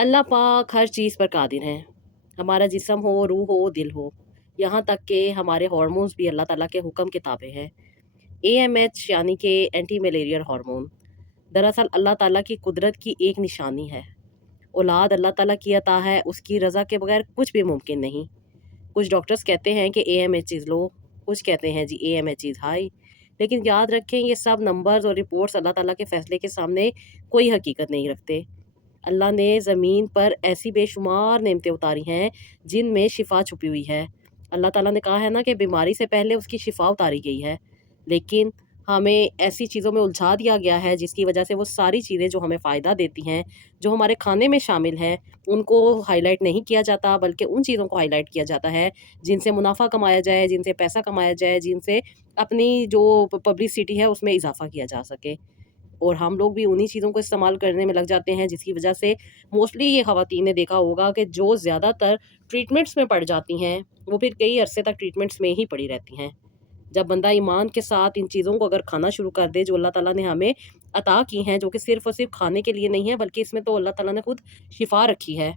अल्लाह पाक हर चीज़ पर कादिर हैं। हमारा जिस्म हो, रूह हो, दिल हो, यहाँ तक कि हमारे हार्मोन्स भी अल्लाह ताला के हुक्म के ताबे हैं। एएमएच यानी कि एंटी मलेरियल हार्मोन दरअसल अल्लाह ताला की कुदरत की एक निशानी है। औलाद अल्लाह ताला की अता है, उसकी रज़ा के बगैर कुछ भी मुमकिन नहीं। कुछ डॉक्टर्स कहते हैं कि एएमएच इज़ लो, कुछ कहते हैं जी एएमएच इज़ हाई। लेकिन याद रखें ये सब नंबर्स और रिपोर्ट्स अल्लाह ताला के फ़ैसले के सामने कोई हकीकत नहीं रखते। अल्लाह ने ज़मीन पर ऐसी बेशुमार नेमतें उतारी हैं जिनमें शिफा छुपी हुई है। अल्लाह ताला ने कहा है ना कि बीमारी से पहले उसकी शिफा उतारी गई है। लेकिन हमें ऐसी चीज़ों में उलझा दिया गया है जिसकी वजह से वो सारी चीज़ें जो हमें फ़ायदा देती हैं, जो हमारे खाने में शामिल हैं, उनको हाइलाइट नहीं किया जाता, बल्कि उन चीज़ों को हाइलाइट किया जाता है जिनसे मुनाफ़ा कमाया जाए, जिनसे पैसा कमाया जाए, जिनसे अपनी जो पब्लिसिटी है उसमें इज़ाफ़ा किया जा सके। और हम लोग भी उन्हीं चीज़ों को इस्तेमाल करने में लग जाते हैं जिसकी वजह से मोस्टली ये ख़वातीन ने देखा होगा कि जो ज़्यादातर ट्रीटमेंट्स में पड़ जाती हैं, वो फिर कई अरसे तक ट्रीटमेंट्स में ही पड़ी रहती हैं। जब बंदा ईमान के साथ इन चीज़ों को अगर खाना शुरू कर दे जो अल्लाह ताला ने हमें अता की हैं, जो कि सिर्फ़ और सिर्फ़ खाने के लिए नहीं है बल्कि इसमें तो अल्लाह ताला ने खुद शिफ़ा रखी है।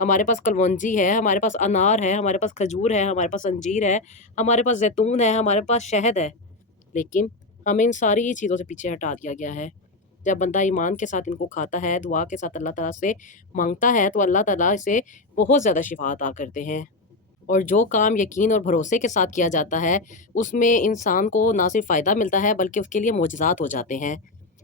हमारे पास कलवंजी है, हमारे पास अनार है, हमारे पास खजूर है, हमारे पास अंजीर है, हमारे पास ज़ैतून है, हमारे पास शहद है। लेकिन हमें इन सारी चीज़ों से पीछे हटा दिया गया है। जब बंदा ईमान के साथ इनको खाता है, दुआ के साथ अल्लाह ताला से माँगता है, तो अल्लाह ताला इसे बहुत ज़्यादा शिफ़ा अता करते हैं। और जो काम यकीन और भरोसे के साथ किया जाता है, उसमें इंसान को ना सिर्फ़ फ़ायदा मिलता है, बल्कि उसके लिए मोजज़ात हो जाते हैं।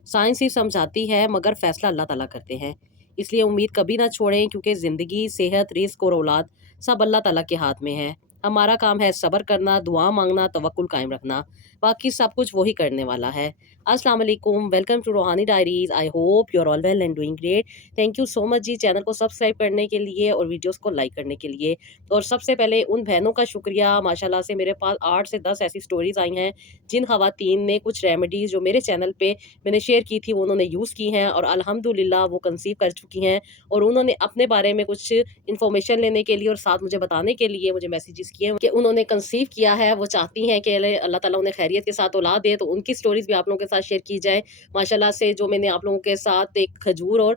साइंस सिर्फ़ समझाती है, मगर फ़ैसला अल्लाह ताला करते हैं। इसलिए उम्मीद कभी ना छोड़ें, क्योंकि ज़िंदगी, सेहत, रिज़्क और औलाद सब अल्लाह ताला के हाथ में है। हमारा काम है सब्र करना, दुआ माँगना, तवक्कुल कायम रखना। बाकी सब कुछ वो ही करने वाला है। अस्सलाम वालेकुम, welcome to Roohani diaries. I hope you are all well and doing great. Thank you so much ji channel को सब्सक्राइब करने के लिए और वीडियोज़ को लाइक करने के लिए। और सबसे पहले उन बहनों का शुक्रिया, माशाल्लाह से मेरे पास 8 से 10 ऐसी स्टोरीज़ आई हैं, जिन ख़वातीन ने कुछ रेमेडीज़ जो मेरे चैनल पे मैंने शेयर की थी, वो उन्होंने यूज़ की हैं और अल्हम्दुलिल्लाह वो कंसीव कर चुकी हैं। और उन्होंने अपने बारे में कुछ इन्फॉर्मेशन लेने के लिए और साथ मुझे बताने के लिए मुझे मैसेजेस किए हैं कि उन्होंने कंसीव किया है। वो चाहती हैं कि अल्लाह ताला उन्हें खैरियत के साथ औलाद दे, तो उनकी स्टोरीज़ भी आप लोगों के साथ शेयर की जाए। माशाल्लाह से जो मैंने आप लोगों के साथ एक खजूर और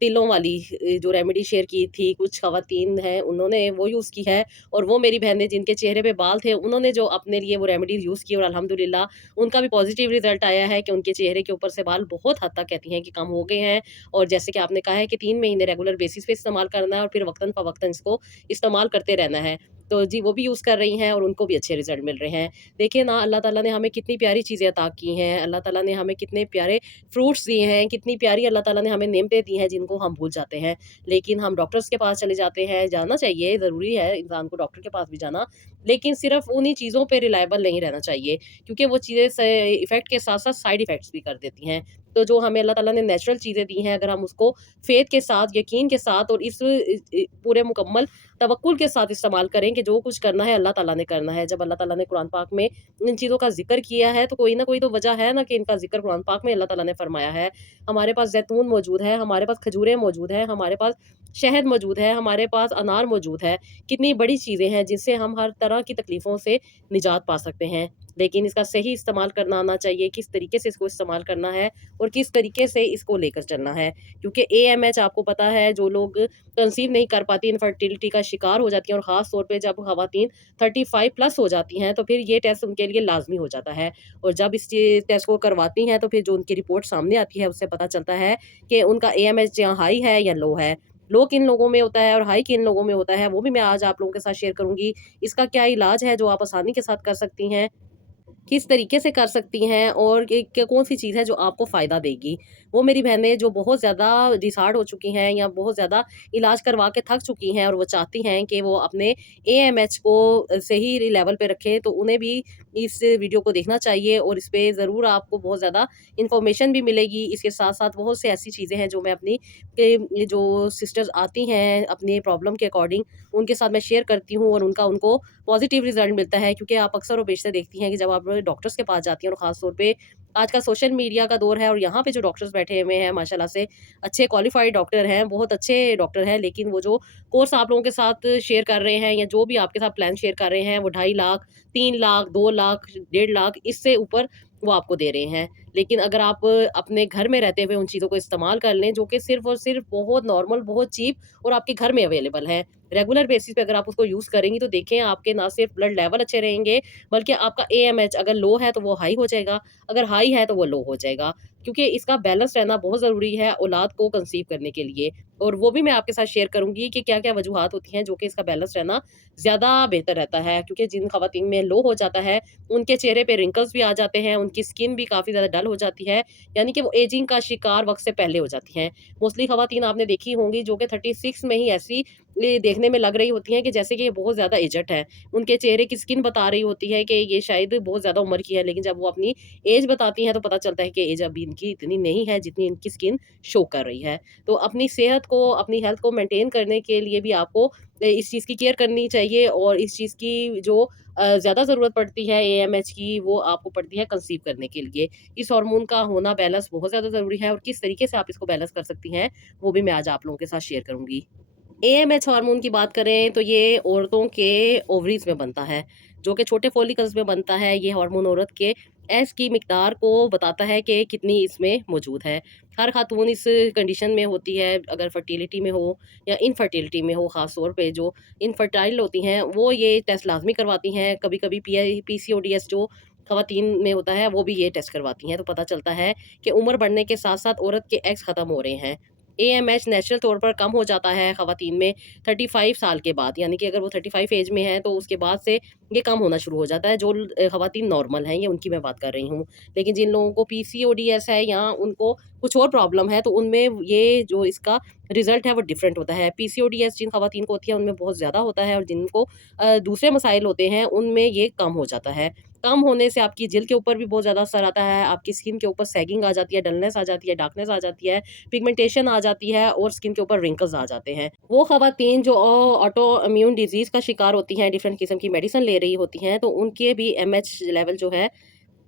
तिलों वाली जो रेमेडी शेयर की थी, कुछ ख़वातीन हैं उन्होंने वो यूज़ की है। और वो मेरी बहनें जिनके चेहरे पे बाल थे, उन्होंने जो अपने लिए वो रेमेडीज़ यूज़ की और अल्हम्दुलिल्लाह उनका भी पॉज़िटिव रिज़ल्ट आया है कि उनके चेहरे के ऊपर से बाल बहुत हद तक कहती हैं कि कम हो गए हैं। और जैसे कि आपने कहा है कि 3 महीने रेगुलर बेसिस पे इस्तेमाल करना है और फिर वक़्तन-फ़वक़्तन इसको इस्तेमाल करते रहना है। तो जी, वो भी यूज़ कर रही हैं और उनको भी अच्छे रिज़ल्ट मिल रहे हैं। देखिए ना, अल्लाह ताला ने हमें कितनी प्यारी चीज़ें अता की हैं, अल्लाह ताला ने हमें कितने प्यारे फ्रूट्स दिए हैं, कितनी प्यारी अल्लाह ताला ने हमें नेमतें दी हैं जिनको हम भूल जाते हैं। लेकिन हम डॉक्टर्स के पास चले जाते हैं, जाना चाहिए, ज़रूरी है इंसान को डॉक्टर के पास भी जाना, लेकिन सिर्फ़ उन्हीं चीज़ों पे रिलायबल नहीं रहना चाहिए, क्योंकि वो चीज़ें इफ़ेक्ट के साथ-साथ साइड इफ़ेक्ट्स भी कर देती हैं। तो जो हमें अल्लाह ताला ने नेचुरल चीज़ें दी हैं, अगर हम उसको फ़ेथ के साथ, यकीन के साथ और पूरे मुकम्मल तवक्कुल के साथ इस्तेमाल करें कि जो कुछ करना है अल्लाह ताला ने करना है। जब अल्लाह ताला ने कुरान पाक में इन चीज़ों का ज़िक्र किया है, तो कोई ना कोई तो वजह है ना कि इनका ज़िक्र कुरान पाक में अल्लाह ताला ने फ़रमाया है। हमारे पास ज़ैतून मौजूद है, हमारे पास खजूरें मौजूद हैं, हमारे पास शहद मौजूद है, हमारे पास अनार मौजूद है। कितनी बड़ी चीज़ें हैं जिनसे हम हर तरह की तकलीफ़ों से निजात पा सकते हैं। लेकिन इसका सही इस्तेमाल करना आना चाहिए, किस तरीके से इसको इस्तेमाल करना है और किस तरीके से इसको लेकर चलना है। क्योंकि एएमएच आपको पता है, जो लोग कंसीव नहीं कर पाती, इनफर्टिलिटी का शिकार हो जाती हैं और ख़ास तौर पे जब ख़वातीन 35 प्लस हो जाती हैं, तो फिर ये टेस्ट उनके लिए लाज़मी हो जाता है। और जब इस टेस्ट को करवाती हैं, तो फिर जो उनकी रिपोर्ट सामने आती है, उससे पता चलता है कि उनका एएमएच या हाई है या लो है। लो किन लोगों में होता है और हाई किन लोगों में होता है, वो भी मैं आज आप लोगों के साथ शेयर करूँगी। इसका क्या इलाज है जो आप आसानी के साथ कर सकती हैं, किस तरीके से कर सकती हैं और कौन-सी चीज़ है जो आपको फ़ायदा देगी। वो मेरी बहनें जो बहुत ज़्यादा डिसहार्ड हो चुकी हैं या बहुत ज़्यादा इलाज करवा के थक चुकी हैं और वो चाहती हैं कि वो अपने एएमएच को सही लेवल पे रखें, तो उन्हें भी इस वीडियो को देखना चाहिए और इस पे ज़रूर आपको बहुत ज़्यादा इन्फॉर्मेशन भी मिलेगी। इसके साथ-साथ बहुत सी ऐसी चीज़ें हैं जो मैं अपनी ये जो सिस्टर्स आती हैं अपनी प्रॉब्लम के अकॉर्डिंग, उनके साथ मैं शेयर करती हूँ और उनको पॉजिटिव रिजल्ट मिलता है। क्योंकि आप अक्सर और बेशतर देखती हैं कि जब आप डॉक्टर्स के पास जाती हैं और ख़ास तौर पे आज का सोशल मीडिया का दौर है और यहाँ पे जो डॉक्टर्स बैठे हुए हैं माशाल्लाह से अच्छे क्वालिफाइड डॉक्टर हैं, बहुत अच्छे डॉक्टर हैं, लेकिन वो जो कोर्स आप लोगों के साथ शेयर कर रहे हैं या जो भी आपके साथ प्लान शेयर कर रहे हैं, वो 2.5 लाख, 3 लाख, 2 लाख, 1.5 लाख, इससे ऊपर वो आपको दे रहे हैं। लेकिन अगर आप अपने घर में रहते हुए उन चीज़ों को इस्तेमाल कर लें, जो कि सिर्फ़ और सिर्फ़ बहुत नॉर्मल, बहुत चीप और आपके घर में अवेलेबल है। रेगुलर बेसिस पे अगर आप उसको यूज़ करेंगी तो देखें आपके ना सिर्फ़ ब्लड लेवल अच्छे रहेंगे, बल्कि आपका एएमएच अगर लो है तो वो हाई हो जाएगा, अगर हाई है तो वो लो हो जाएगा। क्योंकि इसका बैलेंस रहना बहुत ज़रूरी है औलाद को कंसीव करने के लिए। और वो भी मैं आपके साथ शेयर करूँगी कि क्या-क्या वजूहात होती हैं जो कि इसका बैलेंस रहना ज़्यादा बेहतर रहता है। क्योंकि जिन ख़वातीन में लो हो जाता है, उनके चेहरे पे रिंकल्स भी आ जाते हैं, उनकी स्किन भी काफ़ी ज़्यादा डल हो जाती है, यानी कि वो एजिंग का शिकार वक़्त से पहले हो जाती हैं। मोस्टली ख़वातीन आपने देखी होंगी जो कि 36 में ही ऐसी देखने में लग रही होती हैं कि जैसे कि ये बहुत ज़्यादा एजड हैं। उनके चेहरे की स्किन बता रही होती है कि ये शायद बहुत ज़्यादा उम्र की है, लेकिन जब वो अपनी एज बताती हैं तो पता चलता है कि एज अभी इनकी इतनी नहीं है जितनी इनकी स्किन शो कर रही है। तो अपनी सेहत को, अपनी हेल्थ को मेंटेन करने के लिए भी आपको इस चीज़ की केयर करनी चाहिए और इस चीज़ की जो ज़्यादा ज़रूरत पड़ती है एएमएच की, वो आपको पड़ती है कंसीव करने के लिए। इस हार्मोन का होना बैलेंस बहुत ज़्यादा ज़रूरी है और किस तरीके से आप इसको बैलेंस कर सकती हैं, वो भी मैं आज आप लोगों के साथ शेयर करूँगी। एएमएच हार्मोन की बात करें तो ये औरतों के ओवरीज में बनता है, जो कि छोटे फॉलिकल्स में बनता है। ये हार्मोन औरत के एस की मिकदार को बताता है कि कितनी इसमें मौजूद है। हर खातून इस कंडीशन में होती है, अगर फर्टिलिटी में हो या इनफर्टिलिटी में हो। ख़ास तौर पे जो इनफर्टाइल होती हैं वो ये टेस्ट लाजमी करवाती हैं। कभी कभी पीसीओडीएस जो खवातीन में होता है वो भी ये टेस्ट करवाती हैं, तो पता चलता है कि उम्र बढ़ने के साथ साथ औरत के एग्स ख़त्म हो रहे हैं। एएमएच नेचुरल तौर पर कम हो जाता है खवातीन में 35 साल के बाद, यानी कि अगर वो 35 एज में है तो उसके बाद से ये कम होना शुरू हो जाता है। जो खवातीन नॉर्मल हैं, ये उनकी मैं बात कर रही हूँ। लेकिन जिन लोगों को पीसीओडीएस है या उनको कुछ और प्रॉब्लम है तो उनमें ये जो इसका रिजल्ट है वो डिफरेंट होता है। पीसीओडीएस जिन खवातीन को होती है उनमें बहुत ज़्यादा होता है और जिनको दूसरे मसाइल होते हैं उनमें ये कम हो जाता है। कम होने से आपकी जिल्द के ऊपर भी बहुत ज़्यादा असर आता है, आपकी स्किन के ऊपर सैगिंग आ जाती है, डलनेस आ जाती है, डार्कनेस आ जाती है, पिगमेंटेशन आ जाती है और स्किन के ऊपर रिंकल्स आ जाते हैं। वो ख़वातीन जो ऑटो इम्यून डिज़ीज़ का शिकार होती हैं, डिफरेंट किस्म की मेडिसिन ले रही होती हैं, तो उनके भी एमएच लेवल जो है,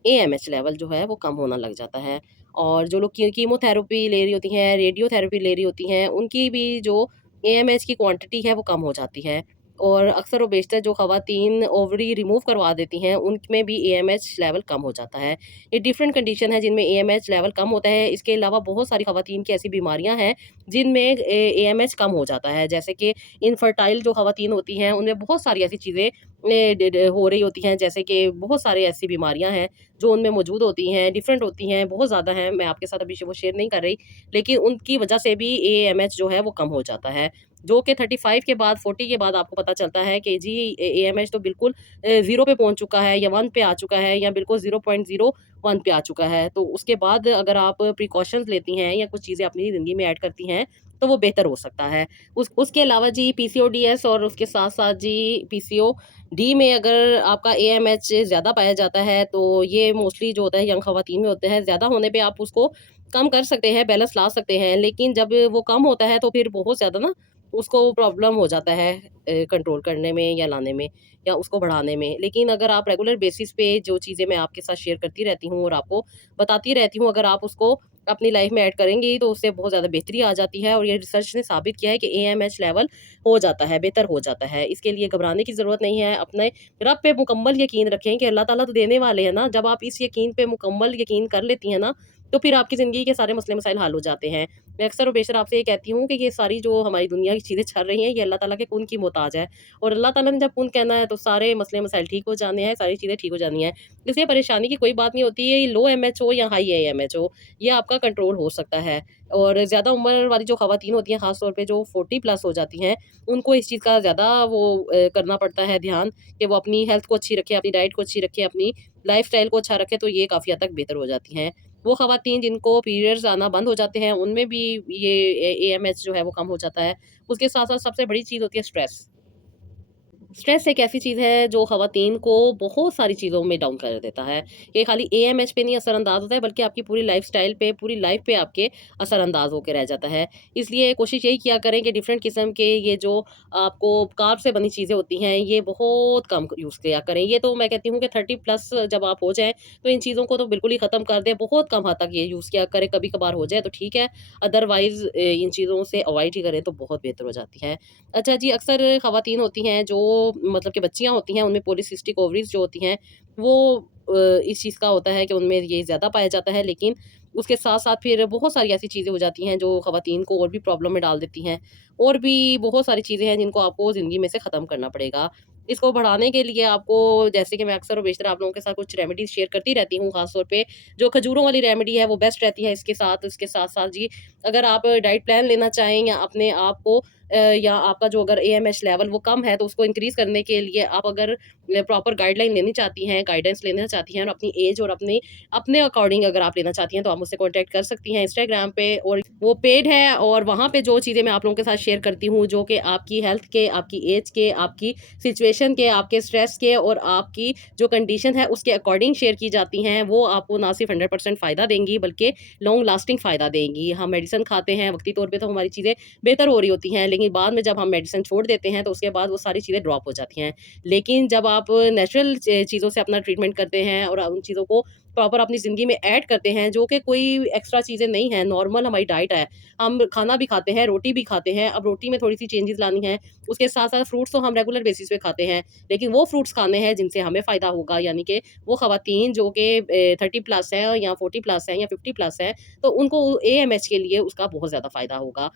एएमएच लेवल जो है वो कम होना लग जाता है। और जो लोग कीमोथेरेपी ले रही होती हैं, रेडियोथेरेपी ले रही होती हैं, उनकी भी जो एएमएच की क्वांटिटी है वो कम हो जाती है। और अक्सर व बेशतर जो ख़वातीन ओवरी रिमूव करवा देती हैं, उनमें भी एएमएच लेवल कम हो जाता है। ये डिफरेंट कंडीशन है जिनमें एएमएच लेवल कम होता है। इसके अलावा बहुत सारी ख़वातीन की ऐसी बीमारियाँ हैं जिनमें एएमएच कम हो जाता है। जैसे कि इनफर्टाइल जो ख़वातीन होती हैं, उनमें बहुत सारी ऐसी चीज़ें हो रही होती हैं, जैसे कि बहुत सारी ऐसी बीमारियाँ हैं जो उनमें मौजूद होती हैं, डिफरेंट होती हैं, बहुत ज़्यादा हैं। मैं आपके साथ अभी वो शेयर नहीं कर रही, लेकिन उनकी वजह से भी एएमएच जो है वो कम हो जाता है। जो कि 35 के बाद, 40 के बाद आपको पता चलता है कि जी एएमएच तो बिल्कुल 0 पे पहुँच चुका है या 1 पे आ चुका है या बिल्कुल 0.01 पे आ चुका है। तो उसके बाद अगर आप प्रिकॉशंस लेती हैं या कुछ चीज़ें अपनी ज़िंदगी में ऐड करती हैं, तो वो बेहतर हो सकता है। उसके अलावा जी पीसीओडीएस और उसके साथ-साथ जी पीसीओडी में अगर आपका एएमएच ज़्यादा पाया जाता है, तो ये मोस्टली जो होता है यंग खवातीन में होते हैं। ज़्यादा होने पे आप उसको कम कर सकते हैं, बैलेंस ला सकते हैं, लेकिन जब वो कम होता है तो फिर बहुत ज़्यादा ना उसको प्रॉब्लम हो जाता है कंट्रोल करने में या लाने में या उसको बढ़ाने में। लेकिन अगर आप रेगुलर बेसिस पे जो चीज़ें मैं आपके साथ शेयर करती रहती हूँ और आपको बताती रहती हूँ, अगर आप उसको अपनी लाइफ में ऐड करेंगी तो उससे बहुत ज़्यादा बेहतरी आ जाती है। और ये रिसर्च ने साबित किया है कि एएमएच लेवल हो जाता है, बेहतर हो जाता है। इसके लिए घबराने की ज़रूरत नहीं है। अपने रब पे मुकम्मल यकीन रखें कि अल्लाह ताला तो देने वाले हैं ना। जब आप इस यकीन पे मुकम्मल यकीन कर लेती हैं ना, तो फिर आपकी ज़िंदगी के सारे मसले मसाइल हल हो जाते हैं। मैं अक्सर और बेशतर आपसे ये कहती हूँ कि ये सारी जो हमारी दुनिया की चीज़ें चल रही हैं, ये अल्लाह ताला के कुन की मोहताज है। और अल्लाह ताला ने जब कुन कहना है तो सारे मसले मसाइल ठीक हो जाने हैं, सारी चीज़ें ठीक हो जानी हैं। इसलिए परेशानी की कोई बात नहीं होती है, ये लो एमएच हो या हाई एएमएच हो, ये आपका कंट्रोल हो सकता है। और ज़्यादा उम्र वाली जो ख़वातीन होती हैं, ख़ास तौर पे जो 40 प्लस हो जाती हैं, उनको इस चीज़ का ज़्यादा वो करना पड़ता है ध्यान कि वो अपनी हेल्थ को अच्छी रखें, अपनी डाइट को अच्छी रखें, अपनी लाइफ़स्टाइल को अच्छा रखें, तो ये काफ़ी हद तक बेहतर हो जाती हैं। वो ख़वातीन जिनको पीरियड्स आना बंद हो जाते हैं, उनमें भी ये एएमएच जो है वो कम हो जाता है। उसके साथ-साथ सबसे बड़ी चीज़ होती है स्ट्रेस। स्ट्रेस एक ऐसी चीज़ है जो ख़वातीन को बहुत सारी चीज़ों में डाउन कर देता है। ये खाली एएमएच पे नहीं असरअंदाज़ होता है, बल्कि आपकी पूरी लाइफ़स्टाइल पे, पूरी लाइफ़ पे आपके असरअंदाज़ होके रह जाता है। इसलिए कोशिश यही किया करें कि डिफ़रेंट किस्म के ये जो आपको कार्ब से बनी चीज़ें होती हैं, ये बहुत कम यूज़ किया करें। ये तो मैं कहती हूँ कि 30 प्लस जब आप हो जाएँ, तो इन चीज़ों को तो बिल्कुल ही ख़त्म कर दें। बहुत कम हद तक ये यूज़ किया करें, कभी-कभार हो जाए तो ठीक है, अदरवाइज़ इन चीज़ों से अवॉइड ही करें तो बहुत बेहतर हो जाती है। अच्छा जी, अक्सर ख़वातीन होती हैं जो मतलब कि बच्चियाँ होती हैं, उनमें पॉलीसिस्टिक ओवरीज़ जो होती हैं, वो इस चीज़ का होता है कि उनमें ये ज़्यादा पाया जाता है। लेकिन उसके साथ-साथ फिर बहुत सारी ऐसी चीज़ें हो जाती हैं, जो ख़वातीन को और भी प्रॉब्लम में डाल देती हैं। और भी बहुत सारी चीज़ें हैं, जिनको आपको ज़िंदगी में से ख़त्म करना पड़ेगा। इसको बढ़ाने के लिए आपको, जैसे कि मैं अक्सर और बेशतर आप लोगों के साथ कुछ रेमेडीज़ शेयर करती रहती हूँ, ख़ास तौर पे जो खजूरों वाली रेमेडी है, वो बेस्ट रहती है इसके साथ-साथ जी, अगर आप डाइट प्लान लेना चाहें या अपने आप को या आपका जो अगर एएमएच लेवल वो कम है, तो उसको इंक्रीज़ करने के लिए आप अगर प्रॉपर गाइडलाइन लेनी चाहती हैं, गाइडेंस लेना चाहती हैं और अपनी एज और अपने अकॉर्डिंग अगर आप लेना चाहती हैं, तो आप मुझसे कॉन्टैक्ट कर सकती हैं इंस्टाग्राम पे, और वो पेड है। और वहाँ पे जो चीज़ें मैं आप लोगों के साथ शेयर करती हूँ, जो कि आपकी हेल्थ के, आपकी एज के, आपकी सिचुएशन के, आपके स्ट्रेस के और आपकी जो कंडीशन है उसके अकॉर्डिंग शेयर की जाती हैं, वो आपको ना सिर्फ 100% फ़ायदा देंगी, बल्कि लॉन्ग लास्टिंग फ़ायदा देंगी। हम मेडिसिन खाते हैं, वक़्ती तौर पे तो हमारी चीज़ें बेहतर हो रही होती हैं, लेकिन बाद में जब हम मेडिसिन छोड़ देते हैं, तो उसके बाद वो सारी चीज़ें ड्रॉप हो जाती हैं। लेकिन जब आप नेचुरल चीज़ों से अपना ट्रीटमेंट करते हैं और उन चीज़ों को प्रॉपर अपनी ज़िंदगी में ऐड करते हैं, जो कि कोई एक्स्ट्रा चीज़ें नहीं हैं, नॉर्मल हमारी डाइट है। हम खाना भी खाते हैं, रोटी भी खाते हैं, अब रोटी में थोड़ी-सी चेंजेज़ लानी है, उसके साथ-साथ फ्रूट्स तो हम रेगुलर बेसिस पे खाते हैं, लेकिन वो फ्रूट्स खाने हैं जिनसे हमें फ़ायदा होगा, यानी कि वो ख़वातीन जो कि 30 प्लस हैं या 40 प्लस हैं या 50 प्लस हैं, तो उनको एएमएच के लिए उसका बहुत ज़्यादा फ़ायदा होगा।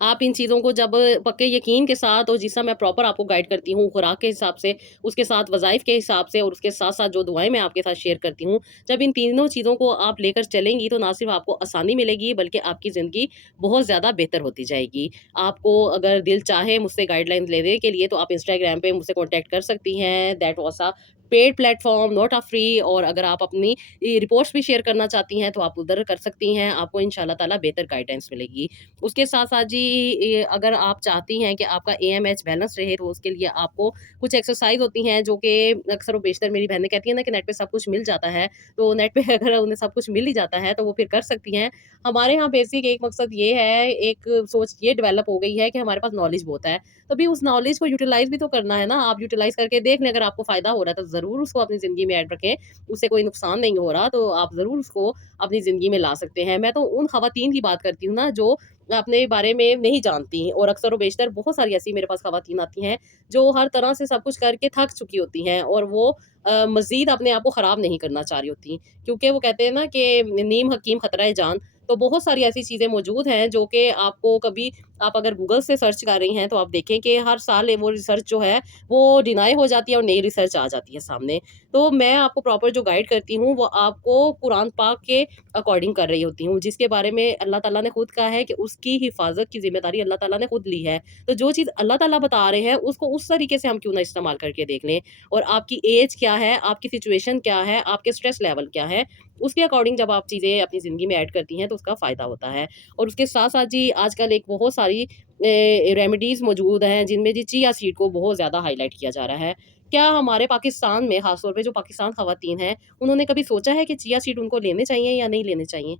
आप इन चीज़ों को जब पक्के यकीन के साथ और जिस तरह मैं प्रॉपर आपको गाइड करती हूँ, खुराक के हिसाब से, उसके साथ वज़ाइफ़ के हिसाब से और उसके साथ-साथ जो दुआएँ मैं आपके साथ शेयर करती हूँ, जब इन तीनों चीज़ों को आप लेकर चलेंगी, तो ना सिर्फ़ आपको आसानी मिलेगी, बल्कि आपकी ज़िंदगी बहुत ज़्यादा बेहतर होती जाएगी। आपको अगर दिल चाहे मुझसे गाइडलाइंस लेने के लिए, तो आप इंस्टाग्राम पे मुझसे कॉन्टैक्ट कर सकती हैं। That was a paid platform, not a free. और अगर आप अपनी रिपोर्ट्स भी शेयर करना चाहती हैं, तो आप उधर कर सकती हैं। आपको इंशाअल्लाह ताला बेहतर गाइडेंस मिलेगी। उसके साथ-साथ जी, अगर आप चाहती हैं कि आपका एएमएच बैलेंस रहे, तो उसके लिए आपको कुछ एक्सरसाइज़ होती हैं, जो कि अक्सर और बेशतर मेरी बहनें कहती हैं ना कि नेट पे सब कुछ मिल जाता है, तो नेट पे अगर उन्हें सब कुछ मिल ही जाता है, तो वो फिर कर सकती हैं। हमारे यहाँ बेसिक एक मकसद ये है, एक सोच ये डेवलप हो गई है कि हमारे पास नॉलेज बहुत है, तो भी उस नॉलेज को यूटिलाइज़ भी तो करना है ना। आप यूटिलाइज़ करके देख लें, अगर आपको फ़ायदा हो रहा है, तो ज़रूर उसको अपनी ज़िंदगी में ऐड रखें। उससे कोई नुकसान नहीं हो रहा, तो आप ज़रूर उसको अपनी ज़िंदगी में ला सकते हैं। मैं तो उन ख़वातीन की बात करती हूँ ना, जो अपने बारे में नहीं जानती, और अक्सर व बेशतर बहुत सारी ऐसी मेरे पास ख़वातीन आती हैं, जो हर तरह से सब कुछ करके थक चुकी होती हैं, और वो मज़ीद अपने आप को ख़राब नहीं करना चाह रही होती। क्योंकि वो कहते हैं ना कि नीम हकीम ख़तरा जान, तो बहुत सारी ऐसी चीज़ें मौजूद हैं, जो कि आपको कभी, आप अगर गूगल से सर्च कर रही हैं, तो आप देखें कि हर साल वो रिसर्च जो है, वो डिनाई हो जाती है और नई रिसर्च आ जाती है सामने। तो मैं आपको प्रॉपर जो गाइड करती हूँ, वो आपको कुरान पाक के अकॉर्डिंग कर रही होती हूँ, जिसके बारे में अल्लाह ताला ने खुद कहा है कि उसकी हिफाज़त की ज़िम्मेदारी अल्लाह ताला ने खुद ली है। तो जो चीज़ अल्लाह ताला बता रहे हैं, उसको उस तरीके से हम क्यों ना इस्तेमाल करके देख लें। और आपकी एज क्या है, आपकी सिचुएशन क्या है, आपके स्ट्रेस लेवल क्या है, उसके अकॉर्डिंग जब आप चीज़ें अपनी ज़िंदगी में ऐड करती हैं, तो उसका फ़ायदा होता है। और उसके साथ-साथ जी, आजकल एक बहुत सारी रेमेडीज़ मौजूद हैं, जिनमें जी चिया सीड को बहुत ज़्यादा हाइलाइट किया जा रहा है। क्या हमारे पाकिस्तान में, ख़ास तौर पे जो पाकिस्तान ख़वातीन हैं, उन्होंने कभी सोचा है कि चिया सीड उनको लेने चाहिए या नहीं लेने चाहिए?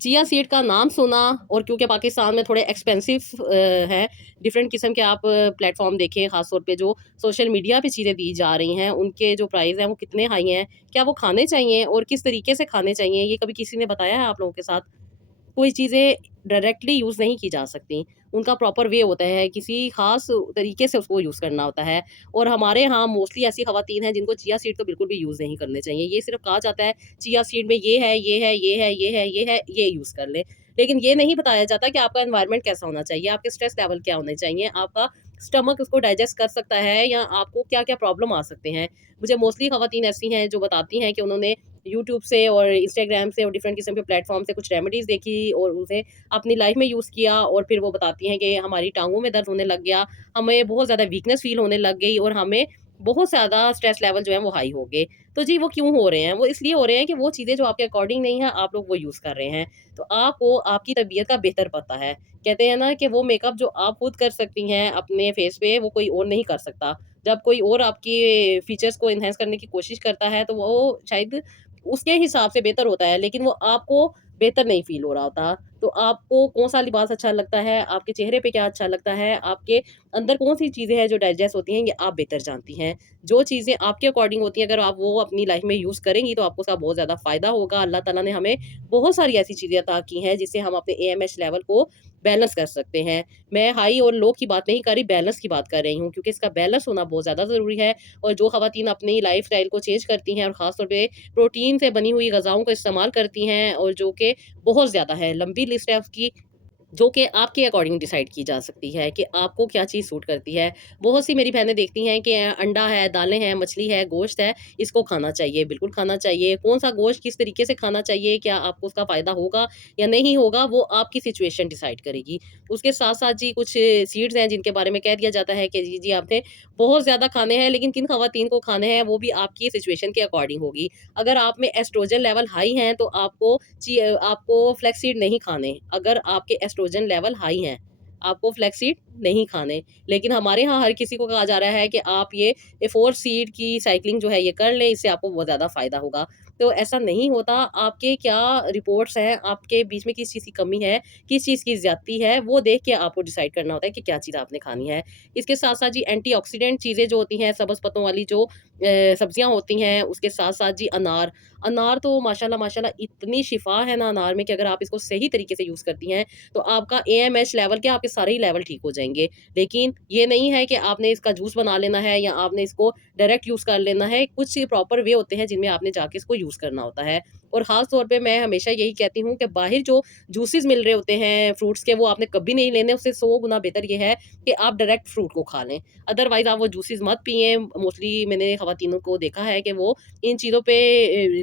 चिया सीड का नाम सुना, और क्योंकि पाकिस्तान में थोड़े एक्सपेंसिव है, डिफरेंट किस्म के आप प्लेटफ़ॉर्म देखें, ख़ास तौर पे जो सोशल मीडिया पे चीज़ें दी जा रही हैं, उनके जो प्राइस हैं वो कितने हाई हैं? क्या वो खाने चाहिए और किस तरीके से खाने चाहिए? ये कभी किसी ने बताया है आप लोगों के साथ? कोई चीज़ें डायरेक्टली यूज़ नहीं की जा सकती। उनका प्रॉपर वे होता है, किसी ख़ास तरीके से उसको यूज़ करना होता है। और हमारे यहाँ मोस्टली ऐसी ख़वातीन हैं, जिनको चिया सीड तो बिल्कुल भी यूज़ नहीं करने चाहिए। ये सिर्फ़ कहा जाता है, चिया सीड में ये है, ये है, ये है, ये है, ये है, ये यूज़ कर लें। लेकिन ये नहीं बताया जाता कि आपका एनवायरनमेंट कैसा होना चाहिए, आपके स्ट्रेस लेवल क्या होने चाहिए, आपका स्टमक उसको डाइजेस्ट कर सकता है, या आपको क्या-क्या प्रॉब्लम आ सकते हैं। मुझे मोस्टली ख़वातीन ऐसी हैं, जो बताती हैं कि उन्होंने यूट्यूब से और इंस्टाग्राम से और डिफरेंट किस्म के प्लेटफ़ॉर्म से कुछ रेमेडीज़ देखी, और उसे अपनी लाइफ़ में यूज़ किया, और फिर वो बताती हैं कि हमारी टाँगों में दर्द होने लग गया, हमें बहुत ज़्यादा वीकनेस फ़ील होने लग गई, और हमें बहुत ज़्यादा स्ट्रेस लेवल जो है वो हाई हो गए। तो जी, वो क्यों हो रहे हैं? वो इसलिए हो रहे हैं कि वो चीज़ें जो आपके अकॉर्डिंग नहीं है, आप लोग वो यूज़ कर रहे हैं। तो आपको आपकी तबीयत का बेहतर पता है। कहते हैं ना कि वो मेकअप जो आप खुद कर सकती हैं अपने फेस पे, वो कोई और नहीं कर सकता। जब कोई और आपके फीचर्स को एनहांस करने की कोशिश करता है, तो वो शायद उसके हिसाब से बेहतर होता है, लेकिन वो आपको बेहतर नहीं फ़ील हो रहा होता। तो आपको कौन-सा लिबास अच्छा लगता है, आपके चेहरे पे क्या अच्छा लगता है, आपके अंदर कौन-सी चीज़ें हैं जो डाइजेस्ट होती हैं, ये आप बेहतर जानती हैं। जो चीज़ें आपके अकॉर्डिंग होती हैं, अगर आप वो अपनी लाइफ़ में यूज़ करेंगी, तो आपको उसका बहुत ज़्यादा फ़ायदा होगा। अल्लाह ताला ने हमें बहुत सारी ऐसी चीज़ें अता की हैं, जिससे हम अपने एएमएच लेवल को बैलेंस कर सकते हैं। मैं हाई और लो की बात नहीं कर रही, बैलेंस की बात कर रही हूँ, क्योंकि इसका बैलेंस होना बहुत ज़्यादा ज़रूरी है। और जो ख़वातीन अपनी लाइफ़स्टाइल को चेंज करती हैं और ख़ास तौर पे प्रोटीन से बनी हुई ग़िज़ाओं का इस्तेमाल करती हैं, और जो कि बहुत ज़्यादा है, लंबी लिस्ट है उसकी, जो कि आपके अकॉर्डिंग डिसाइड की जा सकती है कि आपको क्या चीज़ सूट करती है। बहुत सी मेरी बहनें देखती हैं कि अंडा है, दालें हैं, मछली है, गोश्त है, इसको खाना चाहिए, बिल्कुल खाना चाहिए। कौन-सा गोश्त किस तरीके से खाना चाहिए, क्या आपको उसका फ़ायदा होगा या नहीं होगा, वो आपकी सिचुएशन डिसाइड करेगी। उसके साथ-साथ जी कुछ सीड्स हैं जिनके बारे में कह दिया जाता है कि जी आपने बहुत ज़्यादा खाने हैं, लेकिन किन ख़वातीन को खाने हैं, वो भी आपकी सिचुएशन के अकॉर्डिंग होगी। अगर आप में एस्ट्रोजन लेवल हाई हैं, तो आपको फ्लैक्स सीड नहीं खाने। अगर आपके एस्ट्रोजन लेवल हाई हैं, आपको फ्लैक्स सीड नहीं खाने। लेकिन हमारे यहाँ हर किसी को कहा जा रहा है कि आप ये 4 सीड की साइक्लिंग जो है ये कर लें, इससे आपको बहुत ज़्यादा फ़ायदा होगा। तो ऐसा नहीं होता। आपके क्या रिपोर्ट्स हैं, आपके बीच में किस चीज़ की कमी है, किस चीज़ की ज़्यादती है, वो देख के आपको डिसाइड करना होता है कि क्या चीज़ आपने खानी है। इसके साथ-साथ जी एंटीऑक्सीडेंट चीज़ें जो होती हैं, सब्ज़ पत्तों वाली जो सब्जियाँ होती हैं, उसके साथ-साथ जी अनार। अनार तो माशाल्लाह माशाल्लाह इतनी शिफ़ा है ना अनार में, कि अगर आप इसको सही तरीके से यूज़ करती हैं, तो आपका एएमएच लेवल क्या, आपके सारे ही लेवल ठीक हो जाएँगे। लेकिन ये नहीं है कि आपने इसका जूस बना लेना है या आपने इसको डायरेक्ट यूज़ कर लेना है। कुछ प्रॉपर वे होते हैं जिनमें आपने जाके इसको यूज़ करना होता है। और ख़ास तौर पे मैं हमेशा यही कहती हूँ कि बाहर जो जूसेस मिल रहे होते हैं फ्रूट्स के, वो आपने कभी नहीं लेने। उससे 100 गुना बेहतर ये है कि आप डायरेक्ट फ्रूट को खा लें। अदरवाइज़ आप वो जूसेस मत पिएँ। मोस्टली मैंने ख़वातीनों को देखा है कि वो इन चीज़ों पे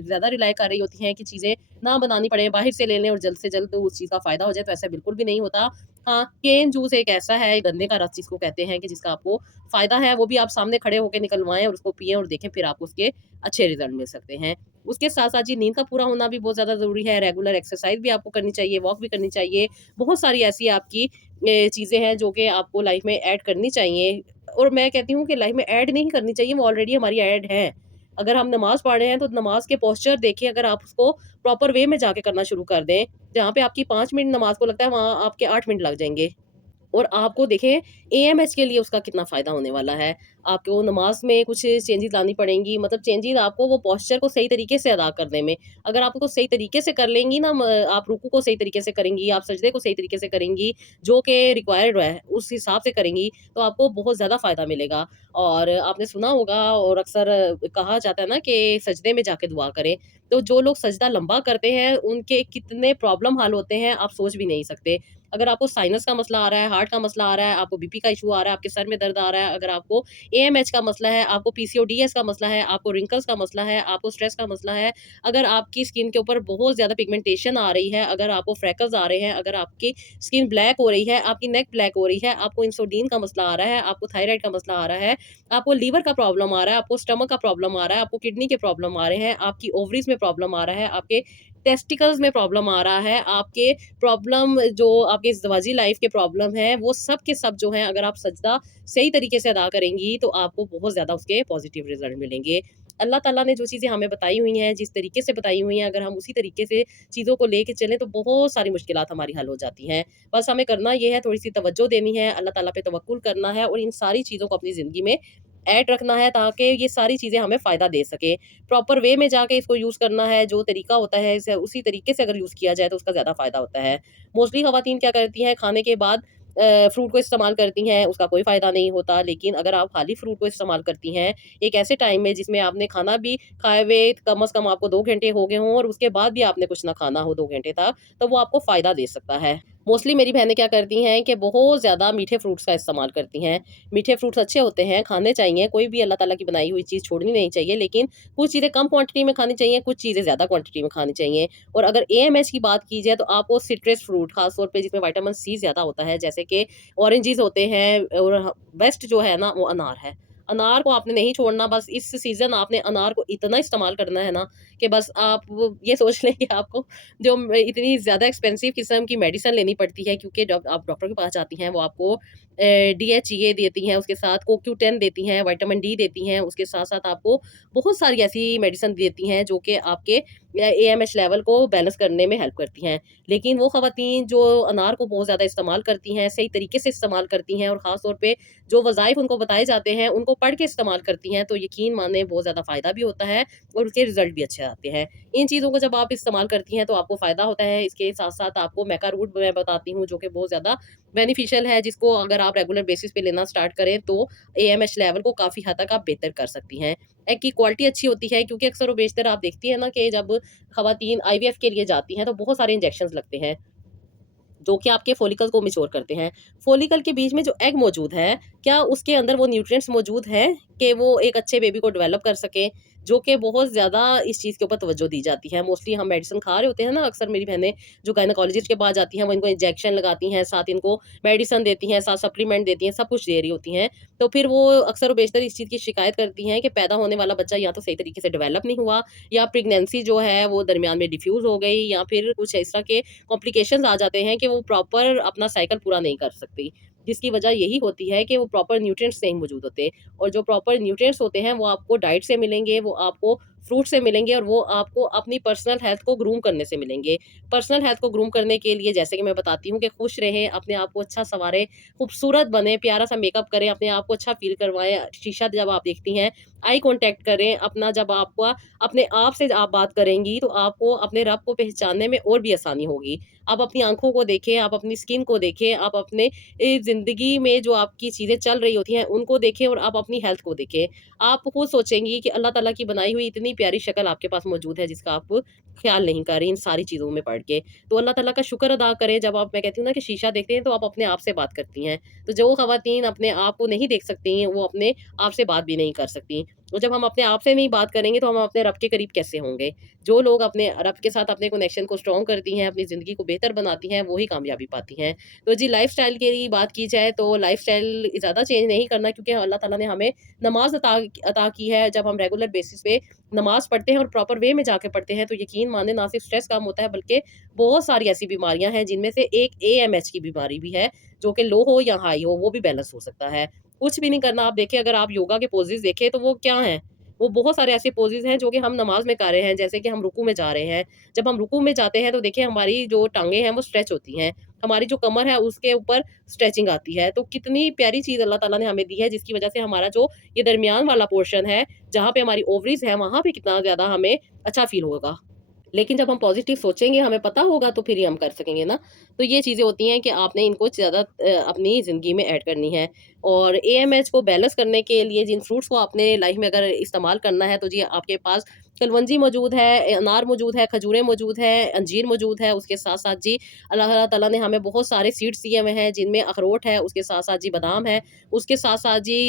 ज़्यादा रिलाई कर रही होती हैं कि चीज़ें ना बनानी पड़े, बाहर से ले लें और जल्द से जल्द उस चीज़ का फ़ायदा हो जाए, तो ऐसा बिल्कुल भी नहीं होता। हाँ, केन जूस एक ऐसा है, गन्ने का रस जिसको कहते हैं, कि जिसका आपको फ़ायदा है, वो भी आप सामने खड़े होके निकलवाएँ और उसको पिएँ और देखें, फिर आपको उसके अच्छे रिज़ल्ट मिल सकते हैं। उसके साथ-साथ जी नींद का पूरा होना भी बहुत ज़्यादा ज़रूरी है, रेगुलर एक्सरसाइज़ भी आपको करनी चाहिए, वॉक भी करनी चाहिए। बहुत सारी ऐसी आपकी चीज़ें हैं जो कि आपको लाइफ़ में ऐड करनी चाहिए, और मैं कहती हूँ कि लाइफ़ में ऐड नहीं करनी चाहिए, वो ऑलरेडी हमारी ऐड है। अगर हम नमाज़ पढ़ रहे हैं, तो नमाज़ के पोस्चर देखिए, अगर आप उसको प्रॉपर वे में जाके करना शुरू कर दें, जहाँ पे आपकी 5 मिनट नमाज़ को लगता है, वहाँ आपके 8 मिनट लग जाएँगे। और आपको देखें एएमएच के लिए उसका कितना फ़ायदा होने वाला है। आपको नमाज़ में कुछ चेंजेज़ लानी पड़ेंगी, मतलब चेंजेज़ आपको वो पोस्चर को सही तरीके से अदा करने में। अगर आप उसको सही तरीके से कर लेंगी ना, आप रुकू को सही तरीके से करेंगी, आप सजदे को सही तरीके से करेंगी, जो कि रिक्वायर्ड है, उस हिसाब से करेंगी, तो आपको बहुत ज़्यादा फ़ायदा मिलेगा। और आपने सुना होगा, और अक्सर कहा जाता है ना कि सजदे में जाके दुआ करें। तो जो लोग सजदा लंबा करते हैं, उनके कितने प्रॉब्लम हल होते हैं, आप सोच भी नहीं सकते। अगर आपको साइनस का मसला आ रहा है, हार्ट का मसला आ रहा है, आपको बीपी का इश्यू आ रहा है, आपके सर में दर्द आ रहा है, अगर आपको एएमएच का मसला है, आपको पीसीओडीएस का मसला है, आपको रिंकल्स का मसला है, आपको स्ट्रेस का मसला है, अगर आपकी स्किन के ऊपर बहुत ज़्यादा पिगमेंटेशन आ रही है, अगर आपको फ्रैकल्स आ रहे हैं, अगर आपकी स्किन ब्लैक हो रही है, आपकी नेक ब्लैक हो रही है, आपको इंसुलिन का मसला आ रहा है, आपको थायराइड का मसला आ रहा है, आपको लीवर का प्रॉब्लम आ रहा है, आपको स्टमक का प्रॉब्लम आ रहा है, आपको किडनी के प्रॉब्लम आ रहे हैं, आपकी ओवरीज़ में प्रॉब्लम आ रहा है, आपके टेस्टिकल्स में प्रॉब्लम आ रहा है, आपके प्रॉब्लम जो आपकी ज़िवाजी लाइफ़ के प्रॉब्लम हैं, वो सब के सब जो हैं, अगर आप सजदा सही तरीके से अदा करेंगी, तो आपको बहुत ज़्यादा उसके पॉज़िटिव रिज़ल्ट मिलेंगे। अल्लाह ताला ने जो चीज़ें हमें बताई हुई हैं, जिस तरीके से बताई हुई हैं, अगर हम उसी तरीके से चीज़ों को लेके चलें, तो बहुत सारी मुश्किलात हमारी हल हो जाती हैं। बस हमें करना ये है, थोड़ी-सी तवज्जो देनी है, अल्लाह ताला पे तवक्कुल करना है और इन सारी चीज़ों को अपनी ज़िंदगी में ऐड रखना है, ताकि ये सारी चीज़ें हमें फ़ायदा दे सकें। प्रॉपर वे में जाके इसको यूज़ करना है, जो तरीका होता है इसे उसी तरीके से अगर यूज़ किया जाए, तो उसका ज़्यादा फ़ायदा होता है। मोस्टली ख़वातीन क्या करती हैं, खाने के बाद फ्रूट को इस्तेमाल करती हैं, उसका कोई फ़ायदा नहीं होता। लेकिन अगर आप खाली फ्रूट को इस्तेमाल करती हैं, एक ऐसे टाइम में जिसमें आपने खाना भी खाए हुए कम से कम आपको 2 घंटे हो गए हों, और उसके बाद भी आपने कुछ ना खाना हो 2 घंटे तक, तो वो आपको फ़ायदा दे सकता है। मोस्टली मेरी बहनें क्या करती हैं कि बहुत ज़्यादा मीठे फ्रूट्स का इस्तेमाल करती हैं। मीठे फ्रूट्स अच्छे होते हैं, खाने चाहिए, कोई भी अल्लाह ताला की बनाई हुई चीज़ छोड़नी नहीं चाहिए, लेकिन कुछ चीज़ें कम क्वांटिटी में खानी चाहिए, कुछ चीज़ें ज़्यादा क्वांटिटी में खानी चाहिए। और अगर एएमएच की बात की जाए, तो आपको सिट्रस फ्रूट, खास तौर पे जिसमें विटामिन सी ज़्यादा होता है, जैसे कि ऑरेंजेस होते हैं, और बेस्ट जो है ना, वो अनार है। अनार को आपने नहीं छोड़ना, बस इस सीज़न आपने अनार को इतना इस्तेमाल करना है ना, कि बस आप ये सोच लें कि आपको जो इतनी ज़्यादा एक्सपेंसिव किस्म की मेडिसिन लेनी पड़ती है, क्योंकि जब आप डॉक्टर के पास जाती हैं वो आपको DHEA देती हैं, उसके साथ CoQ10 देती हैं, विटामिन डी देती हैं, उसके साथ-साथ आपको बहुत सारी ऐसी मेडिसिन देती हैं जो कि आपके AMH लेवल को बैलेंस करने में हेल्प करती हैं। लेकिन वो ख़वातीन जो अनार को बहुत ज़्यादा इस्तेमाल करती हैं, सही तरीके से इस्तेमाल करती हैं और ख़ास तौर पे जो वज़ाइफ उनको बताए जाते हैं, उनको पढ़ के इस्तेमाल करती हैं, तो यकीन मानें बहुत ज़्यादा फ़ायदा भी होता है और उसके रिज़ल्ट भी अच्छे आते हैं। इन चीज़ों को जब आप इस्तेमाल करती हैं तो आपको फ़ायदा होता है। इसके साथ-साथ आपको मेका रूट मैं बताती हूँ जो कि बहुत ज़्यादा बेनिफिशियल है, जिसको अगर आप रेगुलर बेसिस पे लेना स्टार्ट करें तो AMH लेवल को काफ़ी हद तक आप बेहतर कर सकती हैं। एग की क्वालिटी अच्छी होती है, क्योंकि अक्सर व बेशतर आप देखती हैं ना कि जब ख़वातीन IVF के लिए जाती हैं तो बहुत सारे इंजेक्शंस लगते हैं, जो कि आपके फॉलिकल को मैच्योर करते हैं। फॉलिकल के बीच में जो एग मौजूद है, क्या उसके अंदर वो न्यूट्रिएंट्स मौजूद हैं कि वो एक अच्छे बेबी को डेवलप कर सके? जो कि बहुत ज़्यादा इस चीज़ के ऊपर तवज्जो दी जाती है। मोस्टली हम मेडिसिन खा रहे होते हैं ना, अक्सर मेरी बहनें जो गायनेकोलॉजिस्ट के पास जाती हैं, वो इनको इंजेक्शन लगाती हैं, साथ इनको मेडिसिन देती हैं, साथ सप्लीमेंट देती हैं, सब कुछ दे रही होती हैं। तो फिर वो अक्सर व बेशतर इस चीज़ की शिकायत करती हैं कि पैदा होने वाला बच्चा या तो सही तरीके से डेवलप नहीं हुआ, या प्रेगनेंसी जो है वो दरमियान में डिफ्यूज़ हो गई, या फिर कुछ इस तरह के कॉम्प्लिकेशंस आ जाते हैं कि वो प्रॉपर अपना साइकिल पूरा नहीं कर सकती। जिसकी वजह यही होती है कि वो प्रॉपर न्यूट्रिएंट्स नहीं मौजूद होते, और जो प्रॉपर न्यूट्रिएंट्स होते हैं वो आपको डाइट से मिलेंगे, वो आपको फ्रूट से मिलेंगे, और वो आपको अपनी पर्सनल हेल्थ को ग्रूम करने से मिलेंगे। पर्सनल हेल्थ को ग्रूम करने के लिए जैसे कि मैं बताती हूँ कि खुश रहें, अपने आप को अच्छा सँवारें, खूबसूरत बनें, प्यारा-सा मेकअप करें, अपने आप को अच्छा फ़ील करवाएँ। शीशा जब आप देखती हैं, आई कॉन्टैक्ट करें अपना, जब आपका अपने आप से आप बात करेंगी तो आपको अपने रब को पहचानने में और भी आसानी होगी। आप अपनी आँखों को देखें, आप अपनी स्किन को देखें, आप अपने ज़िंदगी में जो आपकी चीज़ें चल रही होती हैं, उनको देखें, और आप अपनी हेल्थ को देखें। आप खुद सोचेंगी कि अल्लाह ताला की बनाई हुई इतनी प्यारी शक्ल आपके पास मौजूद है, जिसका आप ख़्याल नहीं कर रही इन सारी चीज़ों में पड़ के। तो अल्लाह ताला का शुक्र अदा करें, जब आप, मैं कहती हूँ ना कि शीशा देखते हैं, तो आप अपने आप से बात करती हैं। तो जो ख़वातीन अपने आप को नहीं देख सकती हैं, वो अपने आप से बात भी नहीं कर सकती। और जब हम अपने आप से नहीं बात करेंगे, तो हम अपने रब के करीब कैसे होंगे? जो लोग अपने रब के साथ अपने कनेक्शन को स्ट्रॉन्ग करती हैं, अपनी ज़िंदगी को बेहतर बनाती हैं, वो ही कामयाबी पाती हैं। तो जी, लाइफ़स्टाइल की बात की जाए तो लाइफ़स्टाइल ज़्यादा चेंज नहीं करना, क्योंकि अल्लाह ताला ने हमें नमाज़ अता अता की है। जब हम रेगुलर बेसिस पे नमाज़ पढ़ते हैं और प्रॉपर वे में जाके पढ़ते हैं, तो यकीन मानें ना सिर्फ़ स्ट्रेस कम होता है, बल्कि बहुत सारी ऐसी बीमारियाँ हैं, जिनमें से एक AMH की बीमारी भी है, जो कि लो हो या हाई हो, वो भी बैलेंस हो सकता है। कुछ भी नहीं करना, आप देखिए, अगर आप योगा के पोज़ेज़ देखें तो वो क्या हैं? वो बहुत सारे ऐसे पोज़ेज़ हैं जो कि हम नमाज़ में कर रहे हैं, जैसे कि हम रुकू में जा रहे हैं। जब हम रुकू में जाते हैं तो देखिए हमारी जो टाँगें हैं वो स्ट्रेच होती हैं, हमारी जो कमर है उसके ऊपर स्ट्रेचिंग आती है। तो कितनी प्यारी चीज़ अल्लाह ताला ने हमें दी है, जिसकी वज़ह से हमारा जो ये दरमियान वाला पोर्शन है, जहाँ पे हमारी ओवरीज़ है, वहाँ पे कितना ज़्यादा हमें अच्छा फ़ील होगा। लेकिन जब हम पॉज़िटिव सोचेंगे, हमें पता होगा, तो फिर ही हम कर सकेंगे ना। तो ये चीज़ें होती हैं कि आपने इनको ज़्यादा अपनी ज़िंदगी में ऐड करनी है। और AMH को बैलेंस करने के लिए जिन फ्रूट्स को आपने लाइफ़ में अगर इस्तेमाल करना है, तो जी आपके पास कलवंजी मौजूद है, अनार मौजूद है, खजूरें मौजूद हैं, अंजीर मौजूद है। उसके साथ-साथ जी अल्लाह ताला ने हमें बहुत सारे सीड्स दिए हुए हैं, जिनमें अखरोट है, उसके साथ-साथ जी बादाम है, उसके साथ-साथ जी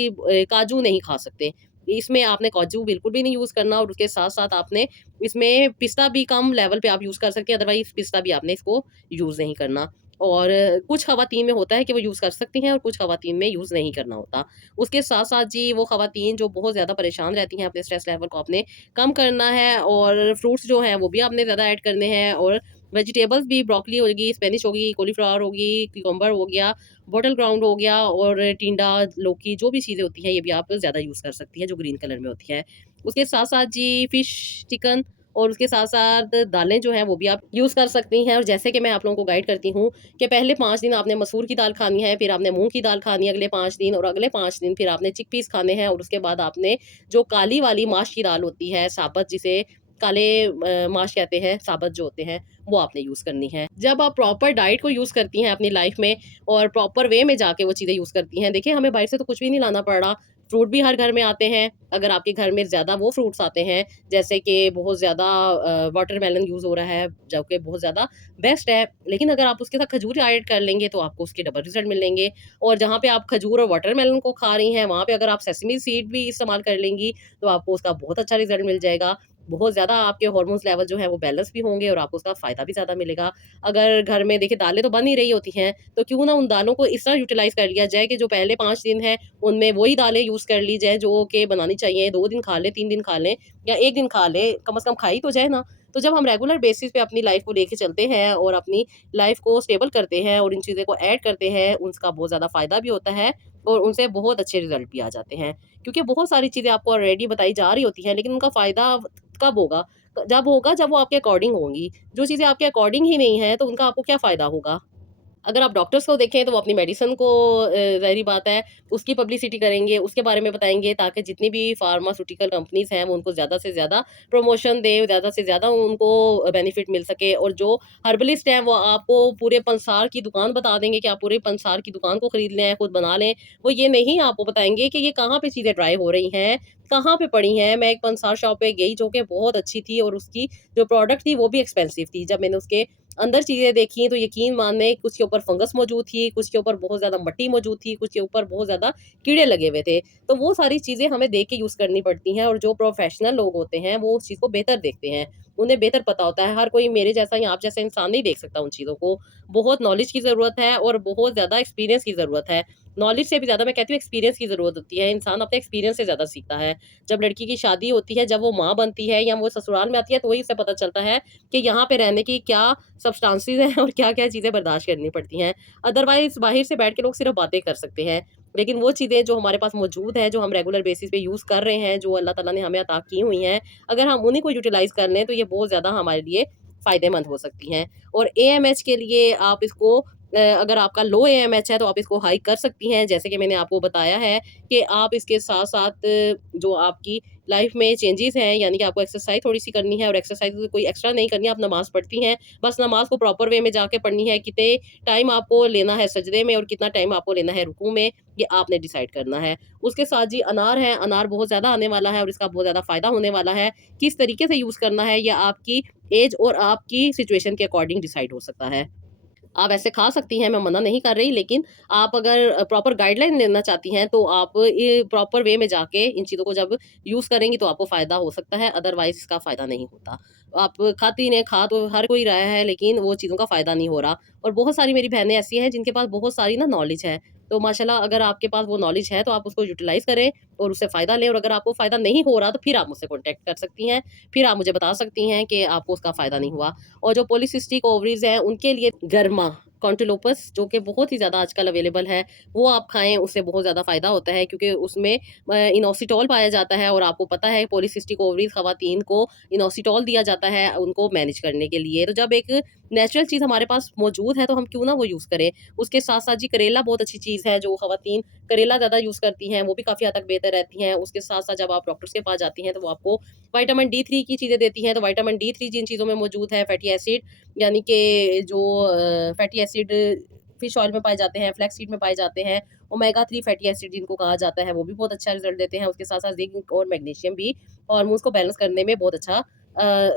काजू नहीं खा सकते। इसमें आपने काजू बिल्कुल भी नहीं यूज़ करना, और उसके साथ-साथ आपने इसमें पिस्ता भी कम लेवल पे आप यूज़ कर सकते हैं, अदरवाइज़ पिस्ता भी आपने इसको यूज़ नहीं करना। और कुछ ख़वातीन में होता है कि वो यूज़ कर सकती हैं, और कुछ ख़वातीन में यूज़ नहीं करना होता। उसके साथ-साथ जी वो ख़वातीन जो बहुत ज़्यादा परेशान रहती हैं, अपने स्ट्रेस लेवल को आपने कम करना है, और फ्रूट्स जो हैं वो भी आपने ज़्यादा ऐड करने हैं, और वेजिटेबल्स भी ब्रोकोली होगी, स्पेनिश होगी, कॉलीफ्लावर होगी, क्यूकम्बर हो गया, बॉटल ग्राउंड हो गया, और टिंडा, लौकी, जो भी चीज़ें होती हैं, ये भी आप ज़्यादा यूज़ कर सकती हैं, जो ग्रीन कलर में होती है। उसके साथ-साथ जी फिश, चिकन, और उसके साथ-साथ दालें जो हैं वो भी आप यूज़ कर सकती हैं। और जैसे कि मैं आप लोगों को गाइड करती हूँ कि पहले 5 दिन आपने मसूर की दाल खानी है, फिर आपने मूँग की दाल खानी है अगले 5 दिन, और अगले 5 दिन फिर आपने चिकपीस खाने हैं, और उसके बाद आपने जो काली वाली माश की दाल होती है, साबत, जिसे काले माश कहते हैं, साबत जो होते हैं, वो आपने यूज़ करनी है। जब आप प्रॉपर डाइट को यूज़ करती हैं अपनी लाइफ़ में, और प्रॉपर वे में जाके वो चीज़ें यूज़ करती हैं, देखिए हमें बाहर से तो कुछ भी नहीं लाना पड़ रहा, फ्रूट भी हर घर में आते हैं। अगर आपके घर में ज़्यादा वो फ्रूट्स आते हैं, जैसे कि बहुत ज़्यादा वाटरमेलन यूज़ हो रहा है, जो कि बहुत ज़्यादा बेस्ट है। लेकिन अगर आप उसके साथ खजूर ऐड कर लेंगे, तो आपको उसके डबल रिज़ल्ट मिलेंगे। और जहाँ पे आप खजूर और वाटरमेलन को खा रही हैं, वहाँ पे अगर आप सेसमी सीड भी इस्तेमाल कर लेंगी, तो आपको उसका बहुत अच्छा रिज़ल्ट मिल जाएगा। बहुत ज़्यादा आपके हार्मोन्स लेवल जो है वो बैलेंस भी होंगे और आपको उसका फ़ायदा भी ज़्यादा मिलेगा। अगर घर में देखिए दालें तो बन ही रही होती हैं, तो क्यों ना उन दालों को इस तरह यूटिलाइज़ कर लिया जाए कि जो पहले 5 दिन हैं, उनमें वही दालें यूज़ कर ली जाएँ जो कि बनानी चाहिए। 2 दिन खा लें, 3 दिन खा लें या 1 दिन खा लें, कम से कम खाई तो जाए ना। तो जब हम रेगुलर बेसिस पे अपनी लाइफ़ को लेके चलते हैं और अपनी लाइफ़ को स्टेबल करते हैं और इन चीज़ों को ऐड करते हैं, उसका बहुत ज़्यादा फ़ायदा भी होता है और उनसे बहुत अच्छे रिज़ल्ट भी आ जाते हैं। क्योंकि बहुत सारी चीज़ें आपको ऑलरेडी बताई जा रही होती हैं, लेकिन उनका फ़ायदा कब होगा? जब होगा जब वो आपके अकॉर्डिंग होंगी। जो चीज़ें आपके अकॉर्डिंग ही नहीं हैं, तो उनका आपको क्या फ़ायदा होगा? अगर आप डॉक्टर्स को देखें तो वो अपनी मेडिसिन को ज़ाहिर-सी बात है उसकी पब्लिसिटी करेंगे, उसके बारे में बताएँगे ताकि जितनी भी फार्मास्यूटिकल कंपनीज़ हैं वो उनको ज़्यादा से ज़्यादा प्रमोशन दें, ज़्यादा से ज़्यादा उनको बेनिफिट मिल सके और जो हर्बलिस्ट हैं वो आपको पूरे पंसार की दुकान बता देंगे कि आप पूरे पंसार की दुकान को खरीद लें, खुद बना लें। वो ये नहीं आपको बताएँगे कि ये कहाँ पे चीज़ें ट्राई हो रही हैं, कहाँ पे पड़ी हैं। मैं एक पंसार शॉप पे गई जो कि बहुत अच्छी थी और उसकी जो प्रोडक्ट थी वो भी एक्सपेंसिव थी। जब मैंने उसके अंदर चीज़ें देखी तो यकीन माने कुछ के ऊपर फंगस मौजूद थी, कुछ के ऊपर बहुत ज़्यादा मट्टी मौजूद थी, कुछ के ऊपर बहुत ज़्यादा कीड़े लगे हुए थे। तो वो सारी चीज़ें हमें देख के यूज़ करनी पड़ती हैं और जो प्रोफ़ेशनल लोग होते हैं वो उस चीज़ को बेहतर देखते हैं। उन्हें बेहतर पता होता है, हर कोई मेरे जैसा या आप जैसा इंसान नहीं देख सकता उन चीज़ों को। बहुत नॉलेज की ज़रूरत है और बहुत ज़्यादा एक्सपीरियंस की ज़रूरत है। नॉलेज से भी ज़्यादा मैं कहती हूँ एक्सपीरियंस की ज़रूरत होती है। इंसान अपने एक्सपीरियंस से ज़्यादा सीखता है। जब लड़की की शादी होती है, जब वो माँ बनती है या वो ससुराल में आती है तो वही उसे पता चलता है कि यहाँ पे रहने की क्या सब्सटेंसेस हैं और क्या-क्या चीज़ें बर्दाश्त करनी पड़ती हैं। अदरवाइज़ बाहर से बैठ के लोग सिर्फ़ बातें कर सकते हैं। लेकिन वो चीज़ें जो हमारे पास मौजूद हैं, जो हम रेगुलर बेसिस पे यूज़ कर रहे हैं, जो अल्लाह ताला ने हमें अता की हुई हैं, अगर हम उन्हीं को यूटिलाइज़ कर लें, तो ये बहुत ज़्यादा हमारे लिए फ़ायदेमंद हो सकती हैं। और एएमएच के लिए आप इसको अगर आपका लो एएमएच है, तो आप इसको हाई कर सकती हैं। जैसे कि मैंने आपको बताया है कि आप इसके साथ-साथ जो आपकी लाइफ़ में चेंजेज़ हैं, यानी कि आपको एक्सरसाइज़ थोड़ी-सी करनी है और एक्सरसाइज़ कोई एक्स्ट्रा नहीं करनी है, आप नमाज़ पढ़ती हैं। बस नमाज़ को प्रॉपर वे में जाके पढ़नी है, कितने टाइम आपको लेना है सजदे में और कितना टाइम आपको लेना है रुकू में, ये आपने डिसाइड करना है। उसके साथ जी अनार है, अनार बहुत ज़्यादा आने वाला है और इसका बहुत ज़्यादा फ़ायदा होने वाला है। किस तरीके से यूज़ करना है, ये आपकी ऐज और आपकी सिचुएशन के अकॉर्डिंग डिसाइड हो सकता है। आप ऐसे खा सकती हैं, मैं मना नहीं कर रही, लेकिन आप अगर प्रॉपर गाइडलाइन लेना चाहती हैं, तो आप ये प्रॉपर वे में जाके इन चीज़ों को जब यूज़ करेंगी, तो आपको फ़ायदा हो सकता है, अदरवाइज़ इसका फ़ायदा नहीं होता। आप खाती हैं, खा तो हर कोई रहा है, लेकिन वो चीज़ों का फ़ायदा नहीं हो रहा और बहुत सारी मेरी बहनें ऐसी हैं, जिनके पास बहुत सारी ना नॉलेज है। तो माशाल्लाह अगर आपके पास वो नॉलेज है, तो आप उसको यूटिलाइज़ करें और उससे फ़ायदा लें और अगर आपको फ़ायदा नहीं हो रहा, तो फिर आप मुझसे कॉन्टैक्ट कर सकती हैं। फिर आप मुझे बता सकती हैं कि आपको उसका फ़ायदा नहीं हुआ। और जो पॉलीसिस्टिक ओवरीज़ हैं, उनके लिए गरमा कॉन्टिलोपस जो कि बहुत ही ज़्यादा आजकल अवेलेबल है, वो आप खाएँ, उससे बहुत ज़्यादा फ़ायदा होता है क्योंकि उसमें इनोसिटॉल पाया जाता है और आपको पता है पॉलीसिस्टिक ओवरीज़ ख़वातीन को इनोसिटॉल दिया जाता है उनको मैनेज करने के लिए। तो जब एक नेचुरल चीज़ हमारे पास मौजूद है, तो हम क्यों ना वो यूज़ करें। उसके साथ-साथ जी करेला बहुत अच्छी चीज़ है, जो ख़वातीन करेला ज़्यादा यूज़ करती हैं, वो भी काफ़ी हद तक बेहतर रहती हैं। उसके साथ-साथ जब आप डॉक्टर्स के पास जाती हैं, तो वो आपको विटामिन डी 3 की चीज़ें देती हैं, तो विटामिन डी 3 जिन चीज़ों में मौजूद है, फैटी एसिड यानी कि जो फैटी एसिड फिश ऑयल में पाए जाते हैं, फ्लैक्स सीड में पाए जाते हैं, ओमेगा 3 फैटी एसिड जिनको कहा जाता है, वो भी बहुत अच्छा रिज़ल्ट देते हैं। उसके साथ-साथ ज़िंक और मैग्नीशियम भी हार्मोन्स को बैलेंस करने में बहुत अच्छा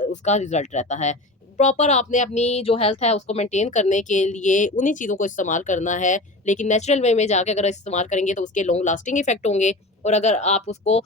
उसका रिज़ल्ट रहता है। प्रॉपर आपने अपनी जो हेल्थ है उसको मेंटेन करने के लिए उन्हीं चीज़ों को इस्तेमाल करना है, लेकिन नेचुरल वे में जाके अगर इस्तेमाल करेंगे तो उसके लॉन्ग लास्टिंग इफ़ेक्ट होंगे और अगर आप उसको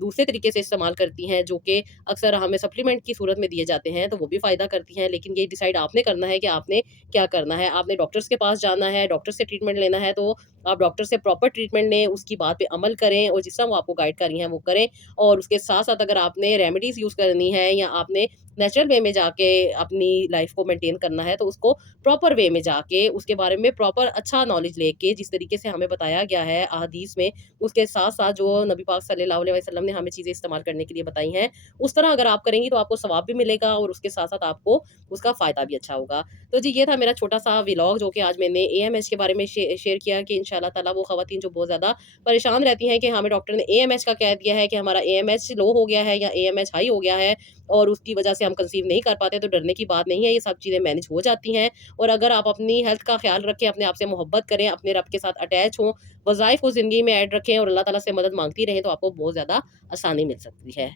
दूसरे तरीके से इस्तेमाल करती हैं, जो कि अक्सर हमें सप्लीमेंट की सूरत में दिए जाते हैं, तो वो भी फ़ायदा करती हैं। लेकिन ये डिसाइड आपने करना है कि आपने क्या करना है। आपने डॉक्टर्स के पास जाना है, डॉक्टर से ट्रीटमेंट लेना है, तो आप डॉक्टर से प्रॉपर ट्रीटमेंट लें, उसकी बात पे अमल करें और जिस तरह वो आपको गाइड कर रही हैं, वो करें। और उसके साथ-साथ अगर आपने रेमेडीज़ यूज़ करनी है या आपने नेचुरल वे में जाके अपनी लाइफ़ को मेंटेन करना है, तो उसको प्रॉपर वे में जाके, उसके बारे में प्रॉपर अच्छा नॉलेज लेके, जिस तरीके से हमें बताया गया है अहादीस में, उसके साथ-साथ जो नबी पाक सल्लल्लाहु अलैहि वसल्लम ने हमें चीज़ें इस्तेमाल करने के लिए बताई हैं, उस तरह अगर आप करेंगी तो आपको सवाब भी मिलेगा और उसके साथ-साथ आपको उसका फ़ायदा भी अच्छा होगा। तो जी, ये था मेरा छोटा-सा व्लॉग जो कि आज मैंने एएमएच के बारे में शेयर किया कि इंशाअल्लाह ताला वो ख़वातीन जो बहुत ज़्यादा परेशान रहती हैं कि हमें डॉक्टर ने एएमएच का कह दिया है कि हमारा एएमएच लो हो गया है या एएमएच हाई हो गया है और उसकी वजह से हम कंसीव नहीं कर पाते, तो डरने की बात नहीं है, ये सब चीज़ें मैनेज हो जाती हैं। और अगर आप अपनी हेल्थ का ख़्याल रखें, अपने आप से मोहब्बत करें, अपने रब के साथ अटैच हों, वज़ाइफ को ज़िंदगी में ऐड रखें और अल्लाह ताला से मदद माँगती रहें, तो आपको बहुत ज़्यादा आसानी मिल सकती है।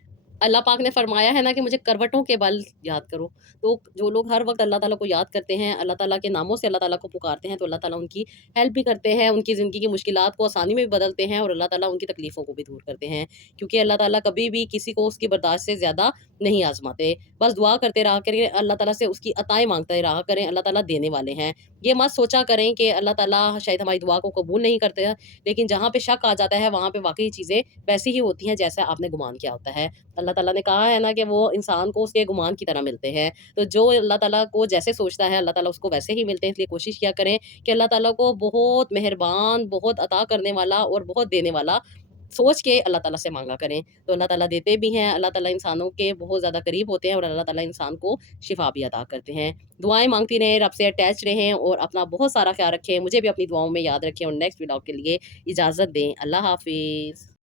अल्लाह पाक ने फ़रमाया है ना कि मुझे करवटों के बल याद करो। तो जो लोग हर वक़्त अल्लाह ताला को याद करते हैं, अल्लाह ताला के नामों से अल्लाह ताला को पुकारते हैं, तो अल्लाह ताला उनकी हेल्प भी करते हैं, उनकी ज़िंदगी की मुश्किलात को आसानी में भी बदलते हैं और अल्लाह ताला उनकी तकलीफ़ों को भी दूर करते हैं। क्योंकि अल्लाह ताला कभी भी किसी को उसकी बर्दाश्त से ज़्यादा नहीं आज़माते। बस दुआ करते रहा करें, अल्लाह ताला से उसकी अताएँ माँगते रहा करें, अल्लाह ताला देने वाले हैं। ये मत सोचा करें कि अल्लाह ताला शायद हमारी दुआ को कबूल नहीं करते हैं, लेकिन जहाँ पे शक आ जाता है, वहाँ पे वाक़ई चीज़ें वैसी ही होती हैं जैसा आपने गुमान किया होता है। अल्लाह ताला ने कहा है ना कि वो इंसान को उसके गुमान की तरह मिलते हैं। तो जो अल्लाह ताला को जैसे सोचता है, अल्लाह ताला उसको वैसे ही मिलते हैं। इसलिए कोशिश किया करें कि अल्लाह ताला को बहुत मेहरबान, बहुत अता करने वाला और बहुत देने वाला सोच के अल्लाह ताला से माँगा करें। तो अल्लाह ताला देते भी हैं, अल्लाह ताला इंसानों के बहुत ज़्यादा करीब होते हैं और अल्लाह ताला इंसान को शिफ़ा भी अता करते हैं। दुआएँ माँगती रहें, रब से अटैच रहें और अपना बहुत सारा ख़्याल रखें। मुझे भी अपनी दुआओं में याद रखें और नेक्स्ट व्लॉग के लिए इजाज़त दें। अल्लाह हाफ़िज़।